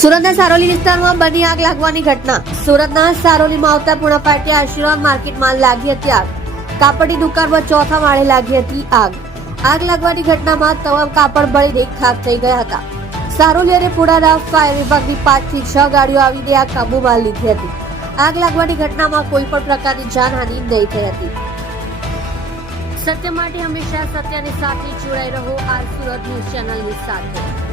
સુરતના સારોલી વિસ્તારમાં બની આગ લાગવાની ઘટના। સુરતના સારોલીમાં આવતા પૂર્ણા પાટી આશીર્વાદ માર્કેટમાં લાગી હતી આગ। કાપડની દુકાનમાં ચોથા માળે લાગી હતી આગ। આગ લાગવાની ઘટનામાં તમામ કાપડ બળીને ખાખ થઈ ગયા હતા। સારોલી અને પુણાના ફાયર વિભાગની 5 થી 6 ગાડીઓ આવીને આગ કાબૂમાં લીધી હતી। આગ લાગવાની ઘટનામાં કોઈ પણ પ્રકારની જાનહાનિ નહીં થઈ હતી। સત્ય માટે હંમેશા સત્યની સાથે જોડાઈ રહો। આ સુરત ન્યૂઝ ચેનલની સાથે।